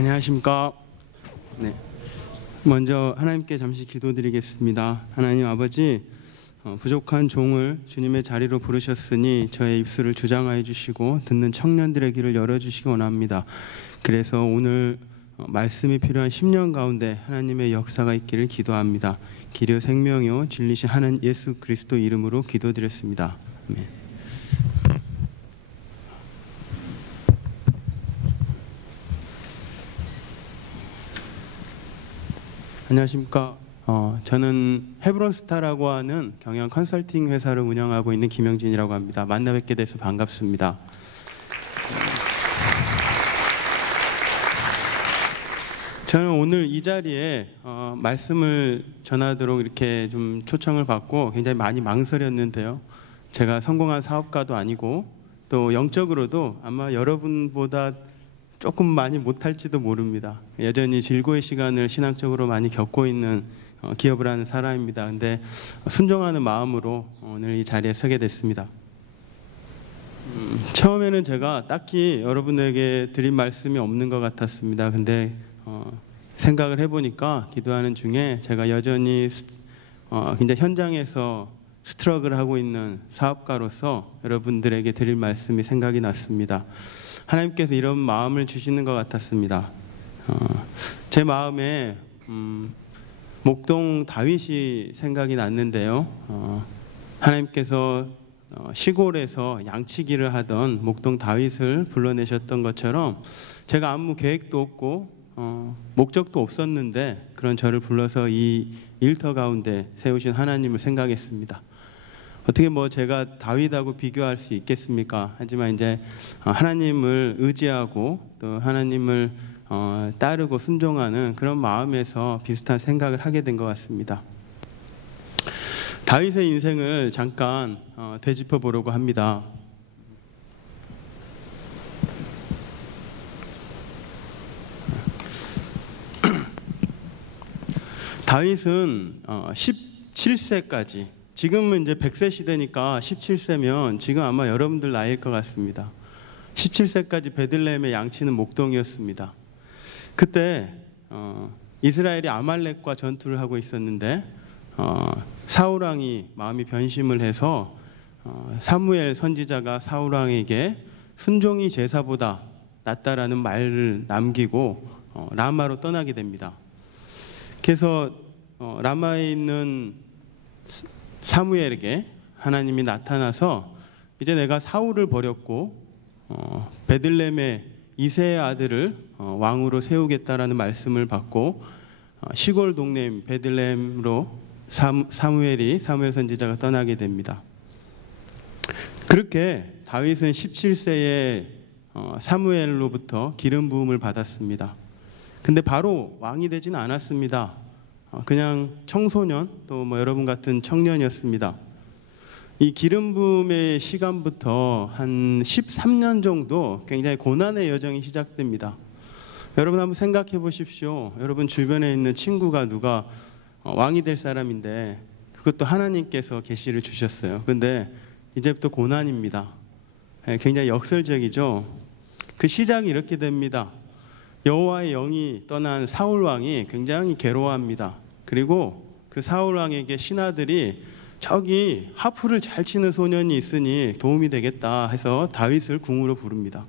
안녕하십니까. 네. 먼저 하나님께 잠시 기도드리겠습니다. 하나님 아버지, 부족한 종을 주님의 자리로 부르셨으니 저의 입술을 주장하여 주시고 듣는 청년들의 귀를 열어주시기 원합니다. 그래서 오늘 말씀이 필요한 10년 가운데 하나님의 역사가 있기를 기도합니다. 길이요 생명이요 진리신 하나님 예수 그리스도 이름으로 기도드렸습니다. 아멘. 안녕하십니까. 저는 헤브론스타라고 하는 경영 컨설팅 회사를 운영하고 있는 김영진이라고 합니다. 만나 뵙게 돼서 반갑습니다. 저는 오늘 이 자리에 말씀을 전하도록 이렇게 좀 초청을 받고 굉장히 많이 망설였는데요. 제가 성공한 사업가도 아니고 또 영적으로도 아마 여러분보다 조금 많이 못할지도 모릅니다. 여전히 질고의 시간을 신앙적으로 많이 겪고 있는 기업을 하는 사람입니다. 근데 순종하는 마음으로 오늘 이 자리에 서게 됐습니다. 처음에는 제가 딱히 여러분에게 드린 말씀이 없는 것 같았습니다. 근데 생각을 해보니까 기도하는 중에 제가 여전히 굉장히 현장에서 스트럭을 하고 있는 사업가로서 여러분들에게 드릴 말씀이 생각이 났습니다. 하나님께서 이런 마음을 주시는 것 같았습니다. 제 마음에 목동 다윗이 생각이 났는데요. 하나님께서 시골에서 양치기를 하던 목동 다윗을 불러내셨던 것처럼 제가 아무 계획도 없고 목적도 없었는데 그런 저를 불러서 이 일터 가운데 세우신 하나님을 생각했습니다. 어떻게 제가 다윗하고 비교할 수 있겠습니까? 하지만 이제 하나님을 의지하고 또 하나님을 따르고 순종하는 그런 마음에서 비슷한 생각을 하게 된 것 같습니다. 다윗의 인생을 잠깐 되짚어 보려고 합니다. 다윗은 17세까지, 지금은 이제 100세 시대니까 17세면 지금 아마 여러분들 나이일 것 같습니다. 17세까지 베들레헴의 양치는 목동이었습니다. 그때 이스라엘이 아말렉과 전투를 하고 있었는데 사울 왕이 마음이 변심을 해서 사무엘 선지자가 사울 왕에게 순종이 제사보다 낫다라는 말을 남기고 라마로 떠나게 됩니다. 그래서 라마에 있는 사무엘에게 하나님이 나타나서 이제 내가 사울을 버렸고 베들레헴의 이새의 아들을 왕으로 세우겠다라는 말씀을 받고 시골 동네인 베들레헴으로 사무엘 선지자가 떠나게 됩니다. 그렇게 다윗은 17세에 사무엘로부터 기름 부음을 받았습니다. 근데 바로 왕이 되지는 않았습니다. 그냥 청소년 또 여러분 같은 청년이었습니다. 이 기름 부음의 시간부터 한 13년 정도 굉장히 고난의 여정이 시작됩니다. 여러분 한번 생각해 보십시오. 여러분 주변에 있는 친구가 누가 왕이 될 사람인데 그것도 하나님께서 계시를 주셨어요. 근데 이제부터 고난입니다. 굉장히 역설적이죠. 그 시작이 이렇게 됩니다. 여호와의 영이 떠난 사울 왕이 굉장히 괴로워합니다. 그리고 그 사울 왕에게 신하들이 저기 하프를 잘 치는 소년이 있으니 도움이 되겠다 해서 다윗을 궁으로 부릅니다.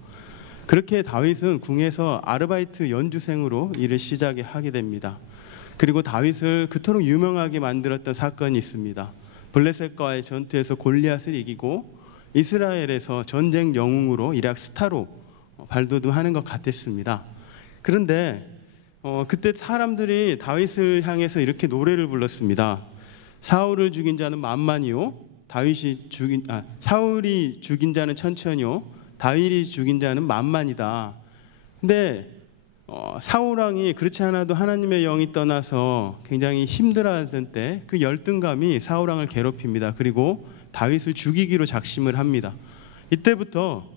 그렇게 다윗은 궁에서 아르바이트 연주생으로 일을 시작하게 됩니다. 그리고 다윗을 그토록 유명하게 만들었던 사건이 있습니다. 블레셋과의 전투에서 골리앗을 이기고 이스라엘에서 전쟁 영웅으로 이락 스타로 발돋움하는 것 같았습니다. 그런데 그때 사람들이 다윗을 향해서 이렇게 노래를 불렀습니다. 사울을 죽인 자는 만만이요, 사울이 죽인 자는 천천히요, 다윗이 죽인 자는 만만이다. 근데 사울 왕이 그렇지 않아도 하나님의 영이 떠나서 굉장히 힘들어하던 때 그 열등감이 사울 왕을 괴롭힙니다. 그리고 다윗을 죽이기로 작심을 합니다. 이때부터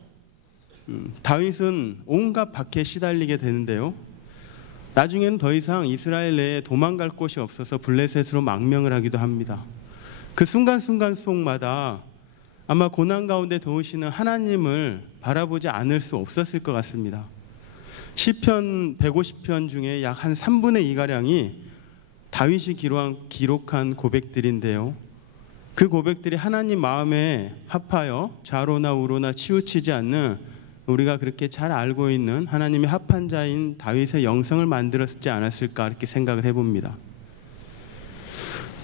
다윗은 온갖 박해에 시달리게 되는데요. 나중에는 더 이상 이스라엘 내에 도망갈 곳이 없어서 블레셋으로 망명을 하기도 합니다. 그 순간순간 속마다 아마 고난 가운데 도우시는 하나님을 바라보지 않을 수 없었을 것 같습니다. 시편 150편 중에 약 한 3분의 2가량이 다윗이 기록한 고백들인데요. 그 고백들이 하나님 마음에 합하여 좌로나 우로나 치우치지 않는 우리가 그렇게 잘 알고 있는 하나님의 합한 자인 다윗의 영성을 만들었지 않았을까 이렇게 생각을 해봅니다.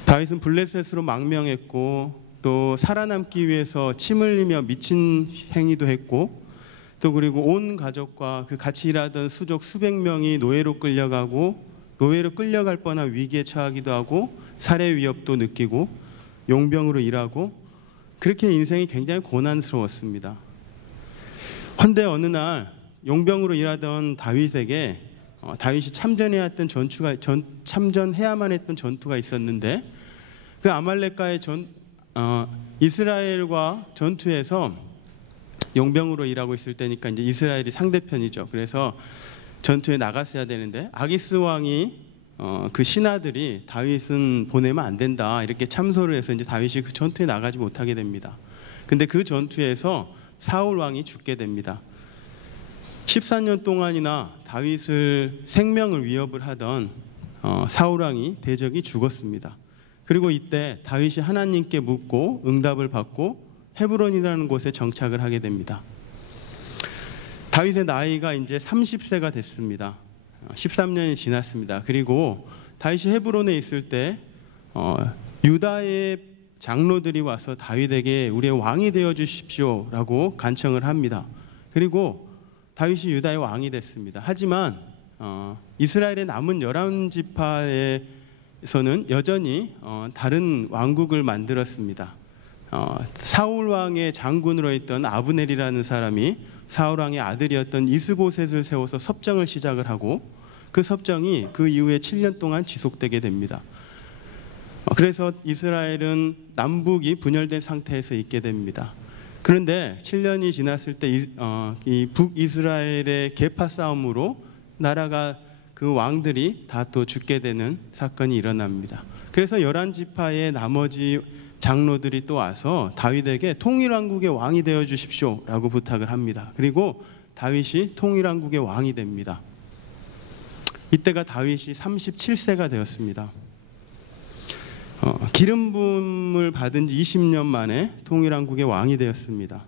다윗은 블레셋으로 망명했고 또 살아남기 위해서 침 흘리며 미친 행위도 했고 또 그리고 온 가족과 그 같이 일하던 수족 수백 명이 노예로 끌려갈 뻔한 위기에 처하기도 하고 살해 위협도 느끼고 용병으로 일하고 그렇게 인생이 굉장히 고난스러웠습니다. 헌데 어느 날 용병으로 일하던 다윗에게 다윗이 참전해야만 했던 전투가 있었는데 그 아말렉과의 이스라엘과 전투에서 용병으로 일하고 있을 때니까 이제 이스라엘이 상대편이죠. 그래서 전투에 나갔어야 되는데 아기스 왕이 그 신하들이 다윗은 보내면 안 된다 이렇게 참소를 해서 이제 다윗이 그 전투에 나가지 못하게 됩니다. 근데 그 전투에서 사울 왕이 죽게 됩니다. 14년 동안이나 다윗을 생명을 위협을 하던 사울 왕이 대적이 죽었습니다. 그리고 이때 다윗이 하나님께 묻고 응답을 받고 헤브론이라는 곳에 정착을 하게 됩니다. 다윗의 나이가 이제 30세가 됐습니다. 13년이 지났습니다. 그리고 다윗이 헤브론에 있을 때 유다의 장로들이 와서 다윗에게 우리의 왕이 되어 주십시오라고 간청을 합니다. 그리고 다윗이 유다의 왕이 됐습니다. 하지만 이스라엘의 남은 11지파에서는 여전히 다른 왕국을 만들었습니다. 사울 왕의 장군으로 있던 아브넬이라는 사람이 사울 왕의 아들이었던 이스보셋을 세워서 섭정을 시작을 하고 그 섭정이 그 이후에 7년 동안 지속되게 됩니다. 그래서 이스라엘은 남북이 분열된 상태에서 있게 됩니다. 그런데 7년이 지났을 때 이 북이스라엘의 계파 싸움으로 나라가 그 왕들이 다 또 죽게 되는 사건이 일어납니다. 그래서 11지파의 나머지 장로들이 또 와서 다윗에게 통일왕국의 왕이 되어 주십시오라고 부탁을 합니다. 그리고 다윗이 통일왕국의 왕이 됩니다. 이때가 다윗이 37세가 되었습니다. 기름 부음을 받은 지 20년 만에 통일왕국의 왕이 되었습니다.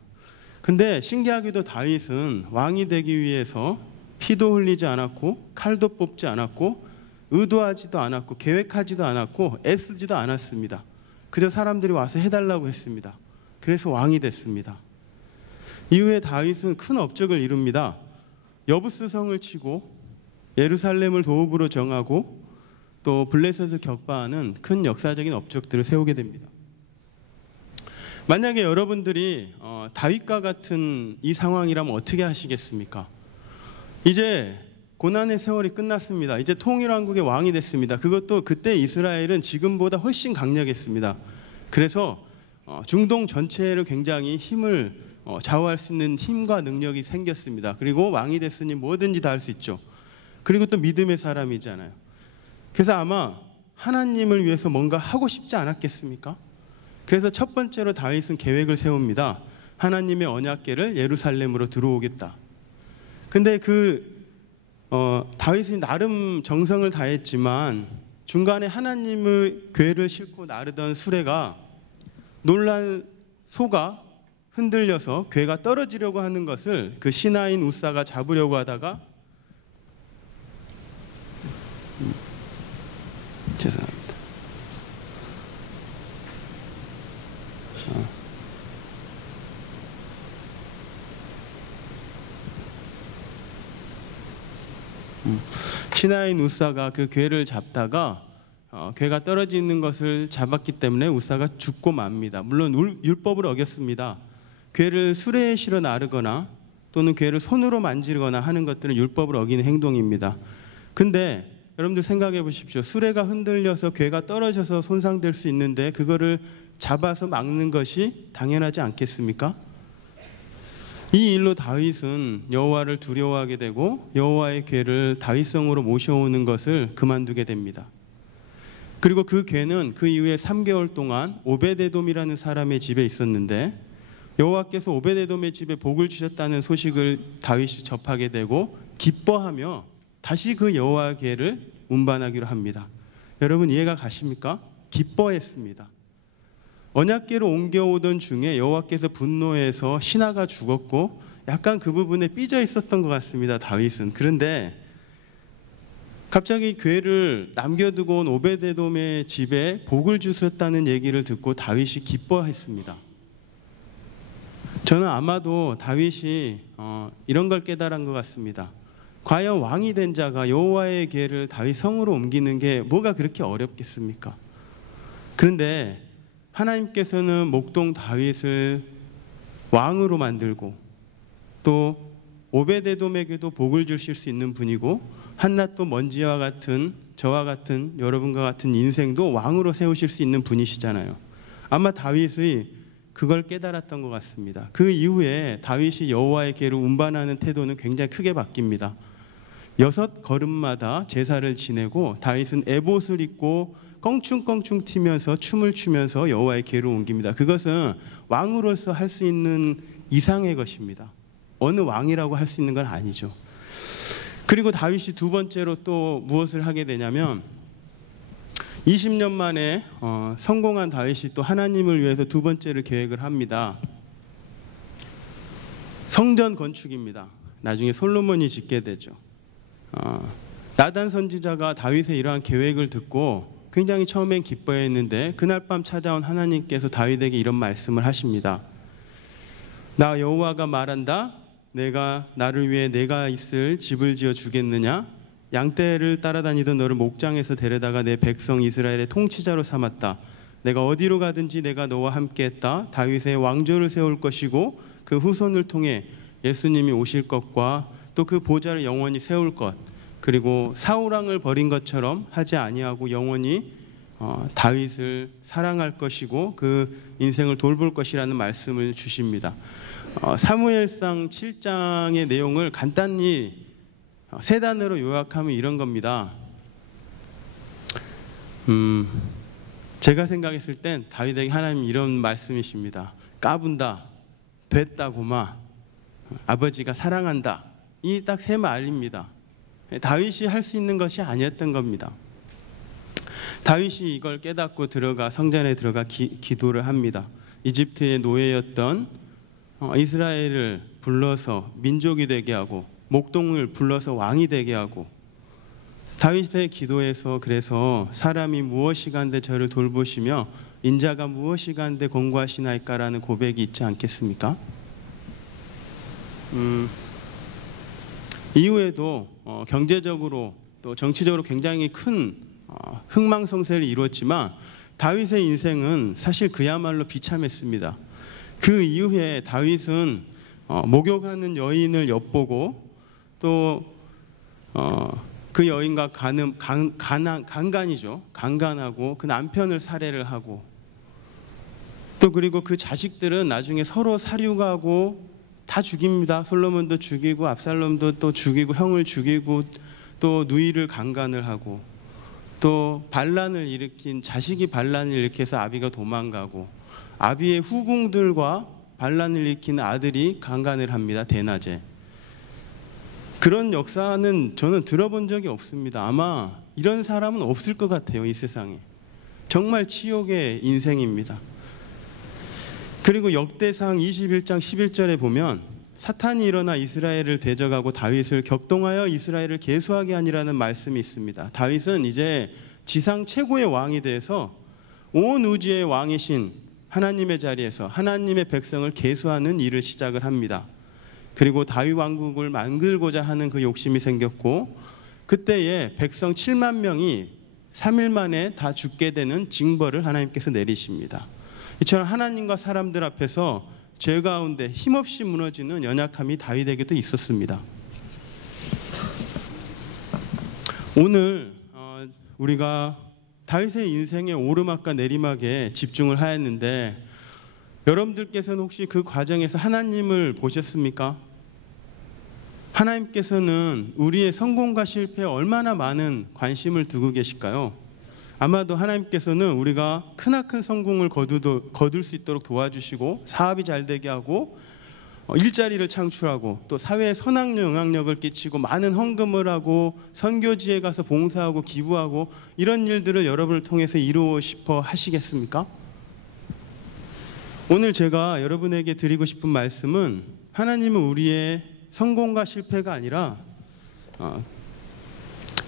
근데 신기하게도 다윗은 왕이 되기 위해서 피도 흘리지 않았고 칼도 뽑지 않았고 의도하지도 않았고 계획하지도 않았고 애쓰지도 않았습니다. 그저 사람들이 와서 해달라고 했습니다. 그래서 왕이 됐습니다. 이후에 다윗은 큰 업적을 이룹니다. 여부스성을 치고 예루살렘을 도읍으로 정하고 또 블레셋을 격파하는 큰 역사적인 업적들을 세우게 됩니다. 만약에 여러분들이 다윗과 같은 이 상황이라면 어떻게 하시겠습니까? 이제 고난의 세월이 끝났습니다. 이제 통일왕국의 왕이 됐습니다. 그것도 그때 이스라엘은 지금보다 훨씬 강력했습니다. 그래서 중동 전체를 굉장히 힘을 좌우할 수 있는 힘과 능력이 생겼습니다. 그리고 왕이 됐으니 뭐든지 다 할 수 있죠. 그리고 또 믿음의 사람이잖아요. 그래서 아마 하나님을 위해서 뭔가 하고 싶지 않았겠습니까? 그래서 첫 번째로 다윗은 계획을 세웁니다. 하나님의 언약궤를 예루살렘으로 들어오겠다. 근데 다윗이 나름 정성을 다했지만 중간에 하나님의 궤를 싣고 나르던 수레가 놀란 소가 흔들려서 궤가 떨어지려고 하는 것을 그 신하인 우사가 잡으려고 하다가 죄송합니다. 신하인 우사가 그 궤를 잡다가 궤가 떨어지는 것을 잡았기 때문에 우사가 죽고 맙니다. 물론 율법을 어겼습니다. 궤를 수레에 실어 나르거나 또는 궤를 손으로 만지거나 하는 것들은 율법을 어기는 행동입니다. 근데 여러분들 생각해 보십시오. 수레가 흔들려서 궤가 떨어져서 손상될 수 있는데 그거를 잡아서 막는 것이 당연하지 않겠습니까? 이 일로 다윗은 여호와를 두려워하게 되고 여호와의 궤를 다윗성으로 모셔오는 것을 그만두게 됩니다. 그리고 그 궤는 그 이후에 3개월 동안 오베데돔이라는 사람의 집에 있었는데 여호와께서 오베데돔의 집에 복을 주셨다는 소식을 다윗이 접하게 되고 기뻐하며 다시 그 여호와의 궤를 운반하기로 합니다. 여러분 이해가 가십니까? 기뻐했습니다. 언약궤로 옮겨오던 중에 여호와께서 분노해서 신하가 죽었고 약간 그 부분에 삐져 있었던 것 같습니다. 다윗은. 그런데 갑자기 궤를 남겨두고 온 오베데돔의 집에 복을 주셨다는 얘기를 듣고 다윗이 기뻐했습니다. 저는 아마도 다윗이 이런 걸 깨달은 것 같습니다. 과연 왕이 된 자가 여호와의 궤를 다윗 성으로 옮기는 게 뭐가 그렇게 어렵겠습니까? 그런데 하나님께서는 목동 다윗을 왕으로 만들고 또 오베데돔에게도 복을 주실 수 있는 분이고 한낱 또 먼지와 같은 저와 같은 여러분과 같은 인생도 왕으로 세우실 수 있는 분이시잖아요. 아마 다윗의 그걸 깨달았던 것 같습니다. 그 이후에 다윗이 여호와의 궤를 운반하는 태도는 굉장히 크게 바뀝니다. 6걸음마다 제사를 지내고 다윗은 에봇을 입고 껑충껑충 튀면서 춤을 추면서 여호와의 궤를 옮깁니다. 그것은 왕으로서 할 수 있는 이상의 것입니다. 어느 왕이라고 할 수 있는 건 아니죠. 그리고 다윗이 두 번째로 또 무엇을 하게 되냐면 20년 만에 성공한 다윗이 또 하나님을 위해서 두 번째를 계획을 합니다. 성전 건축입니다. 나중에 솔로몬이 짓게 되죠. 나단 선지자가 다윗의 이러한 계획을 듣고 굉장히 처음엔 기뻐했는데 그날 밤 찾아온 하나님께서 다윗에게 이런 말씀을 하십니다. 나 여호와가 말한다. 내가 나를 위해 내가 있을 집을 지어 주겠느냐? 양떼를 따라다니던 너를 목장에서 데려다가 내 백성 이스라엘의 통치자로 삼았다. 내가 어디로 가든지 내가 너와 함께했다. 다윗의 왕조를 세울 것이고 그 후손을 통해 예수님이 오실 것과 또 그 보좌를 영원히 세울 것, 그리고 사울 왕을 버린 것처럼 하지 아니하고 영원히 다윗을 사랑할 것이고 그 인생을 돌볼 것이라는 말씀을 주십니다. 사무엘상 7장의 내용을 간단히 세 단어로 요약하면 이런 겁니다. 제가 생각했을 땐 다윗에게 하나님 이런 말씀이십니다. 까분다, 됐다고마, 아버지가 사랑한다. 이 딱 세 말입니다. 다윗이 할 수 있는 것이 아니었던 겁니다. 다윗이 이걸 깨닫고 들어가 성전에 들어가 기도를 합니다. 이집트의 노예였던 이스라엘을 불러서 민족이 되게 하고 목동을 불러서 왕이 되게 하고 다윗의 기도에서 그래서 사람이 무엇이간데 저를 돌보시며 인자가 무엇이간데 권고하시나이까라는 고백이 있지 않겠습니까? 이후에도 경제적으로 또 정치적으로 굉장히 큰 흥망성쇠를 이루었지만 다윗의 인생은 사실 그야말로 비참했습니다. 그 이후에 다윗은 목욕하는 여인을 엿보고 또 그 여인과 강간하고 그 남편을 살해를 하고 또 그리고 그 자식들은 나중에 서로 살육하고 다 죽입니다. 솔로몬도 죽이고 압살롬도 또 죽이고 형을 죽이고 또 누이를 강간을 하고 또 반란을 일으킨 자식이 반란을 일으켜서 아비가 도망가고 아비의 후궁들과 반란을 일으킨 아들이 강간을 합니다. 대낮에. 그런 역사는 저는 들어본 적이 없습니다. 아마 이런 사람은 없을 것 같아요. 이 세상에. 정말 치욕의 인생입니다. 그리고 역대상 21장 11절에 보면 사탄이 일어나 이스라엘을 대적하고 다윗을 격동하여 이스라엘을 계수하게 하니라는 말씀이 있습니다. 다윗은 이제 지상 최고의 왕이 돼서 온 우주의 왕이신 하나님의 자리에서 하나님의 백성을 계수하는 일을 시작을 합니다. 그리고 다윗 왕국을 만들고자 하는 그 욕심이 생겼고 그때에 백성 7만 명이 3일 만에 다 죽게 되는 징벌을 하나님께서 내리십니다. 이처럼 하나님과 사람들 앞에서 죄 가운데 힘없이 무너지는 연약함이 다윗에게도 있었습니다. 오늘 우리가 다윗의 인생의 오르막과 내리막에 집중을 하였는데 여러분들께서는 혹시 그 과정에서 하나님을 보셨습니까? 하나님께서는 우리의 성공과 실패에 얼마나 많은 관심을 두고 계실까요? 아마도 하나님께서는 우리가 크나큰 성공을 거둘 수 있도록 도와주시고 사업이 잘 되게 하고 일자리를 창출하고 또 사회에 선한 영향력을 끼치고 많은 헌금을 하고 선교지에 가서 봉사하고 기부하고 이런 일들을 여러분을 통해서 이루고 싶어 하시겠습니까? 오늘 제가 여러분에게 드리고 싶은 말씀은 하나님은 우리의 성공과 실패가 아니라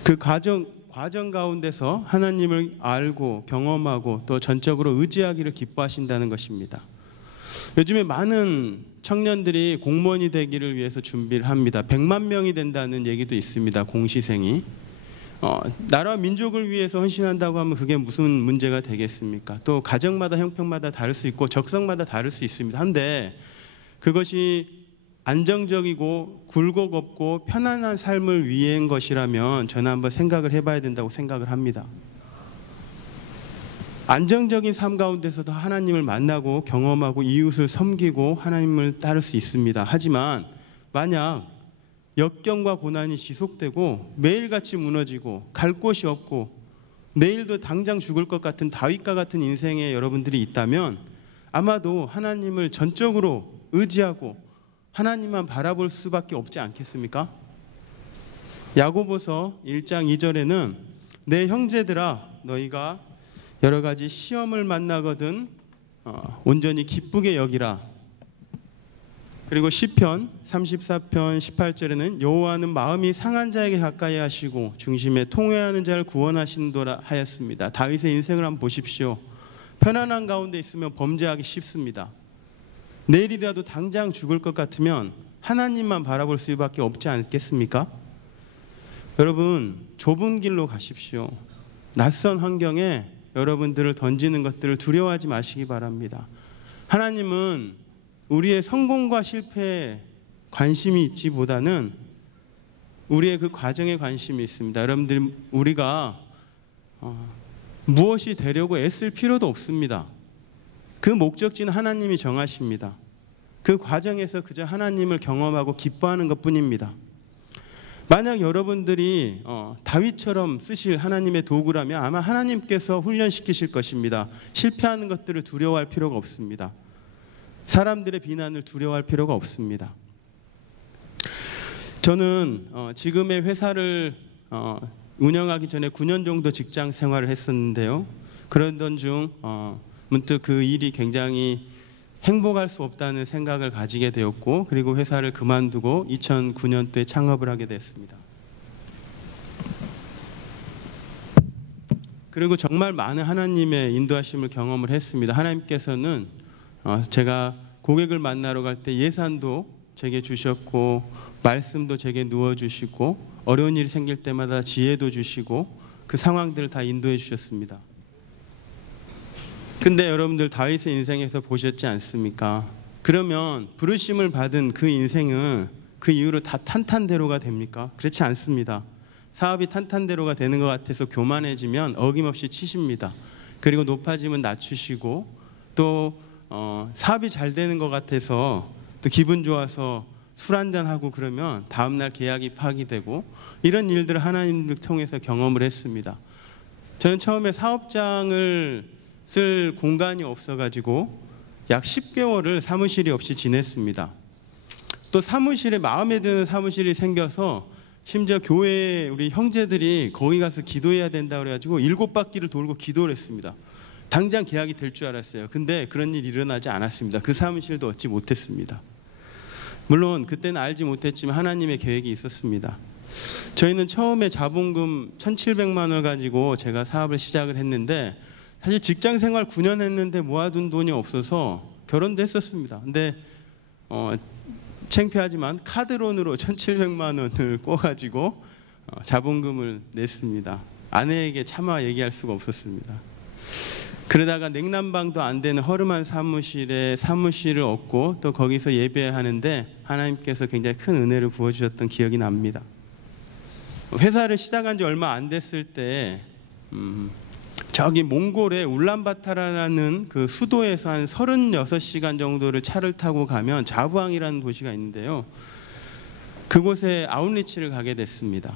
그 과정 가운데서 하나님을 알고 경험하고 또 전적으로 의지하기를 기뻐하신다는 것입니다. 요즘에 많은 청년들이 공무원이 되기를 위해서 준비를 합니다. 100만 명이 된다는 얘기도 있습니다. 공시생이. 나라와 민족을 위해서 헌신한다고 하면 그게 무슨 문제가 되겠습니까? 또 가정마다 형편마다 다를 수 있고 적성마다 다를 수 있습니다. 한데 그것이 안정적이고 굴곡 없고 편안한 삶을 위한 것이라면 저는 한번 생각을 해봐야 된다고 생각을 합니다. 안정적인 삶 가운데서도 하나님을 만나고 경험하고 이웃을 섬기고 하나님을 따를 수 있습니다. 하지만 만약 역경과 고난이 지속되고 매일같이 무너지고 갈 곳이 없고 내일도 당장 죽을 것 같은 다윗과 같은 인생에 여러분들이 있다면 아마도 하나님을 전적으로 의지하고 하나님만 바라볼 수밖에 없지 않겠습니까? 야고보서 1장 2절에는 내 형제들아 너희가 여러 가지 시험을 만나거든 온전히 기쁘게 여기라. 그리고 시편 34편 18절에는 여호와는 마음이 상한 자에게 가까이 하시고 중심에 통회하는 자를 구원하신도라 하였습니다. 다윗의 인생을 한번 보십시오. 편안한 가운데 있으면 범죄하기 쉽습니다. 내일이라도 당장 죽을 것 같으면 하나님만 바라볼 수밖에 없지 않겠습니까? 여러분 좁은 길로 가십시오. 낯선 환경에 여러분들을 던지는 것들을 두려워하지 마시기 바랍니다. 하나님은 우리의 성공과 실패에 관심이 있지보다는 우리의 그 과정에 관심이 있습니다. 여러분들 우리가 무엇이 되려고 애쓸 필요도 없습니다. 그 목적지는 하나님이 정하십니다. 그 과정에서 그저 하나님을 경험하고 기뻐하는 것뿐입니다. 만약 여러분들이 다윗처럼 쓰실 하나님의 도구라면 아마 하나님께서 훈련시키실 것입니다. 실패하는 것들을 두려워할 필요가 없습니다. 사람들의 비난을 두려워할 필요가 없습니다. 저는 지금의 회사를 운영하기 전에 9년 정도 직장 생활을 했었는데요. 그러던 중 문득 그 일이 굉장히 행복할 수 없다는 생각을 가지게 되었고 그리고 회사를 그만두고 2009년도에 창업을 하게 됐습니다. 그리고 정말 많은 하나님의 인도하심을 경험을 했습니다. 하나님께서는 제가 고객을 만나러 갈 때 예산도 제게 주셨고 말씀도 제게 누워주시고 어려운 일이 생길 때마다 지혜도 주시고 그 상황들을 다 인도해 주셨습니다. 근데 여러분들 다윗의 인생에서 보셨지 않습니까? 그러면 부르심을 받은 그 인생은 그 이후로 다 탄탄대로가 됩니까? 그렇지 않습니다. 사업이 탄탄대로가 되는 것 같아서 교만해지면 어김없이 치십니다. 그리고 높아지면 낮추시고 또 사업이 잘 되는 것 같아서 또 기분 좋아서 술 한잔하고 그러면 다음날 계약이 파기되고 이런 일들을 하나님을 통해서 경험을 했습니다. 저는 처음에 사업장을 쓸 공간이 없어가지고 약 10개월을 사무실이 없이 지냈습니다. 또 사무실에 마음에 드는 사무실이 생겨서 심지어 교회에 우리 형제들이 거기 가서 기도해야 된다 그래가지고 7바퀴를 돌고 기도를 했습니다. 당장 계약이 될 줄 알았어요. 근데 그런 일이 일어나지 않았습니다. 그 사무실도 얻지 못했습니다. 물론 그때는 알지 못했지만 하나님의 계획이 있었습니다. 저희는 처음에 자본금 1,700만 원을 가지고 제가 사업을 시작을 했는데 사실 직장 생활 9년 했는데 모아둔 돈이 없어서 결혼도 했었습니다. 근데 창피하지만 카드론으로 1,700만 원을 꿔가지고 자본금을 냈습니다. 아내에게 차마 얘기할 수가 없었습니다. 그러다가 냉난방도 안 되는 허름한 사무실에 사무실을 얻고 또 거기서 예배하는데 하나님께서 굉장히 큰 은혜를 부어주셨던 기억이 납니다. 회사를 시작한 지 얼마 안 됐을 때 저기 몽골의 울란바타라는 그 수도에서 한 36시간 정도를 차를 타고 가면 자부항이라는 도시가 있는데요. 그곳에 아웃리치를 가게 됐습니다.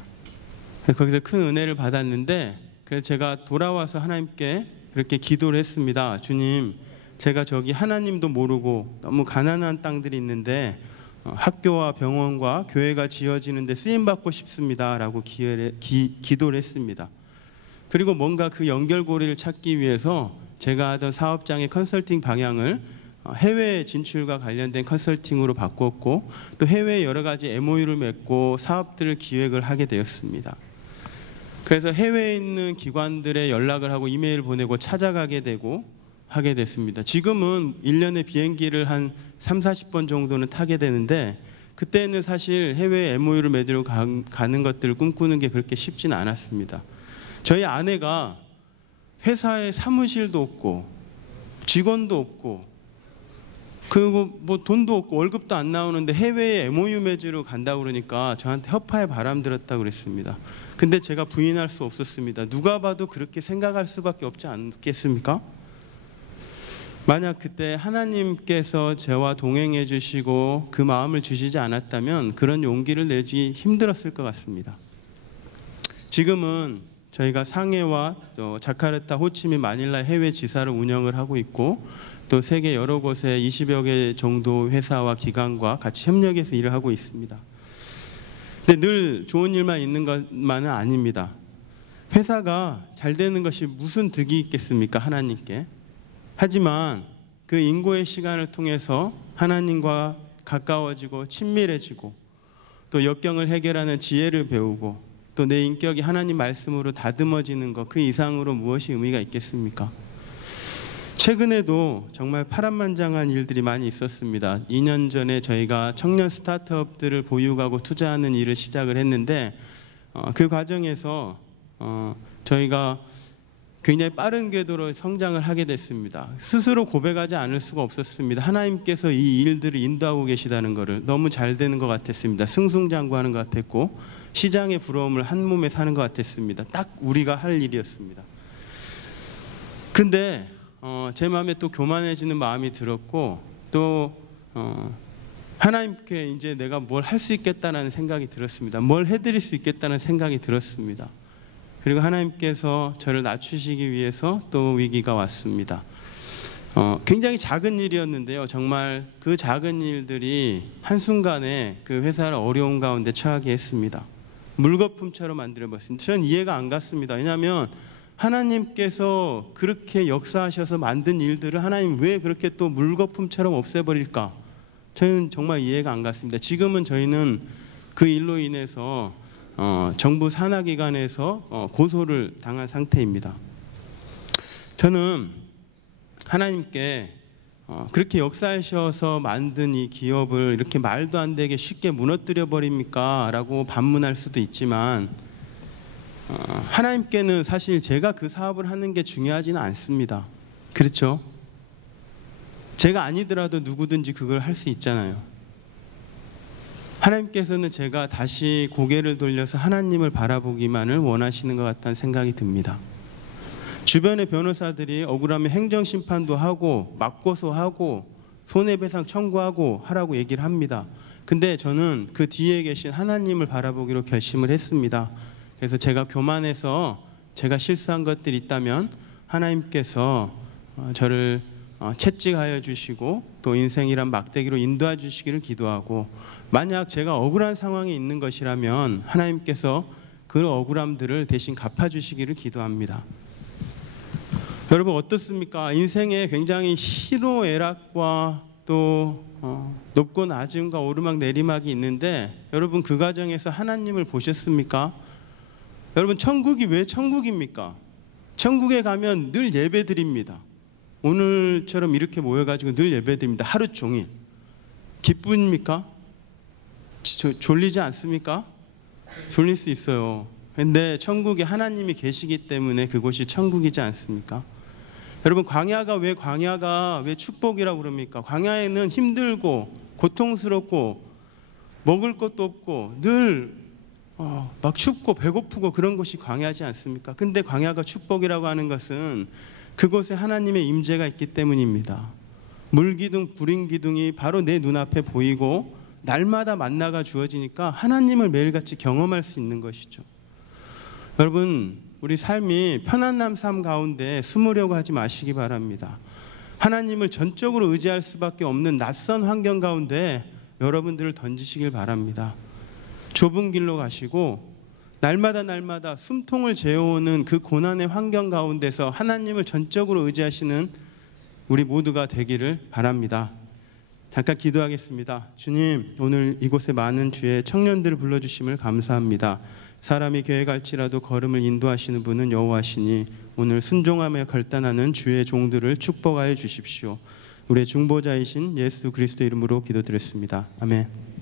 거기서 큰 은혜를 받았는데 그래서 제가 돌아와서 하나님께 그렇게 기도를 했습니다. 주님, 제가 저기 하나님도 모르고 너무 가난한 땅들이 있는데 학교와 병원과 교회가 지어지는 데 쓰임받고 싶습니다라고 기도를 했습니다. 그리고 뭔가 그 연결고리를 찾기 위해서 제가 하던 사업장의 컨설팅 방향을 해외 진출과 관련된 컨설팅으로 바꿨고, 또 해외에 여러 가지 MOU를 맺고 사업들을 기획을 하게 되었습니다. 그래서 해외에 있는 기관들에 연락을 하고 이메일 보내고 찾아가게 되고 하게 됐습니다. 지금은 1년에 비행기를 한 30-40번 정도는 타게 되는데, 그때는 사실 해외에 MOU를 맺으러 가는 것들을 꿈꾸는 게 그렇게 쉽지는 않았습니다. 저희 아내가 회사에 사무실도 없고 직원도 없고 그리고 뭐 돈도 없고 월급도 안 나오는데 해외에 MOU 맺으러 간다고 그러니까 저한테 협파에 바람 들었다고 그랬습니다. 근데 제가 부인할 수 없었습니다. 누가 봐도 그렇게 생각할 수밖에 없지 않겠습니까? 만약 그때 하나님께서 저와 동행해 주시고 그 마음을 주시지 않았다면 그런 용기를 내기 힘들었을 것 같습니다. 지금은 저희가 상해와 또 자카르타, 호치민, 마닐라 해외 지사를 운영을 하고 있고, 또 세계 여러 곳에 20여 개 정도 회사와 기관과 같이 협력해서 일을 하고 있습니다. 근데 늘 좋은 일만 있는 것만은 아닙니다. 회사가 잘 되는 것이 무슨 득이 있겠습니까? 하나님께. 하지만 그 인고의 시간을 통해서 하나님과 가까워지고 친밀해지고, 또 역경을 해결하는 지혜를 배우고, 또 내 인격이 하나님 말씀으로 다듬어지는 것, 그 이상으로 무엇이 의미가 있겠습니까? 최근에도 정말 파란만장한 일들이 많이 있었습니다. 2년 전에 저희가 청년 스타트업들을 보유하고 투자하는 일을 시작을 했는데, 그 과정에서 저희가 굉장히 빠른 궤도로 성장을 하게 됐습니다. 스스로 고백하지 않을 수가 없었습니다. 하나님께서 이 일들을 인도하고 계시다는 것을. 너무 잘 되는 것 같았습니다. 승승장구하는 것 같았고, 시장의 부러움을 한 몸에 사는 것 같았습니다. 딱 우리가 할 일이었습니다. 근데 제 마음에 또 교만해지는 마음이 들었고, 또 하나님께 이제 내가 뭘 할 수 있겠다는 생각이 들었습니다. 뭘 해드릴 수 있겠다는 생각이 들었습니다. 그리고 하나님께서 저를 낮추시기 위해서 또 위기가 왔습니다. 굉장히 작은 일이었는데요. 정말 그 작은 일들이 한순간에 그 회사를 어려운 가운데 처하게 했습니다. 물거품처럼 만들어버렸습니다. 저는 이해가 안 갔습니다. 왜냐하면 하나님께서 그렇게 역사하셔서 만든 일들을 하나님 왜 그렇게 또 물거품처럼 없애버릴까? 저는 정말 이해가 안 갔습니다. 지금은 저희는 그 일로 인해서 정부 산하기관에서 고소를 당한 상태입니다. 저는 하나님께 그렇게 역사하셔서 만든 이 기업을 이렇게 말도 안 되게 쉽게 무너뜨려 버립니까? 라고 반문할 수도 있지만, 하나님께는 사실 제가 그 사업을 하는 게 중요하지는 않습니다. 그렇죠? 제가 아니더라도 누구든지 그걸 할 수 있잖아요. 하나님께서는 제가 다시 고개를 돌려서 하나님을 바라보기만을 원하시는 것 같다는 생각이 듭니다. 주변의 변호사들이 억울하면 행정심판도 하고 맞고소하고 손해배상 청구하고 하라고 얘기를 합니다. 근데 저는 그 뒤에 계신 하나님을 바라보기로 결심을 했습니다. 그래서 제가 교만해서 제가 실수한 것들이 있다면 하나님께서 저를 채찍하여 주시고 또 인생이란 막대기로 인도해 주시기를 기도하고, 만약 제가 억울한 상황에 있는 것이라면 하나님께서 그 억울함들을 대신 갚아주시기를 기도합니다. 여러분 어떻습니까? 인생에 굉장히 희노애락과 또 높고 낮음과 오르막 내리막이 있는데, 여러분 그 과정에서 하나님을 보셨습니까? 여러분 천국이 왜 천국입니까? 천국에 가면 늘 예배드립니다. 오늘처럼 이렇게 모여가지고 늘 예배드립니다. 하루 종일. 기쁩니까? 졸리지 않습니까? 졸릴 수 있어요. 근데 천국에 하나님이 계시기 때문에 그곳이 천국이지 않습니까? 여러분 광야가 왜 축복이라고 그럽니까? 광야에는 힘들고 고통스럽고 먹을 것도 없고 늘 막 춥고 배고프고 그런 곳이 광야지 않습니까? 근데 광야가 축복이라고 하는 것은 그곳에 하나님의 임재가 있기 때문입니다. 물기둥 불인기둥이 바로 내 눈앞에 보이고 날마다 만나가 주어지니까 하나님을 매일같이 경험할 수 있는 것이죠. 여러분 우리 삶이 편안한 삶 가운데 숨으려고 하지 마시기 바랍니다. 하나님을 전적으로 의지할 수밖에 없는 낯선 환경 가운데 여러분들을 던지시길 바랍니다. 좁은 길로 가시고 날마다 숨통을 재워오는 그 고난의 환경 가운데서 하나님을 전적으로 의지하시는 우리 모두가 되기를 바랍니다. 잠깐 기도하겠습니다. 주님, 오늘 이곳에 많은 주의 청년들을 불러주심을 감사합니다. 사람이 교회 갈지라도 걸음을 인도하시는 분은 여호와시니 오늘 순종하며 결단하는 주의 종들을 축복하여 주십시오. 우리의 중보자이신 예수 그리스도 이름으로 기도드렸습니다. 아멘.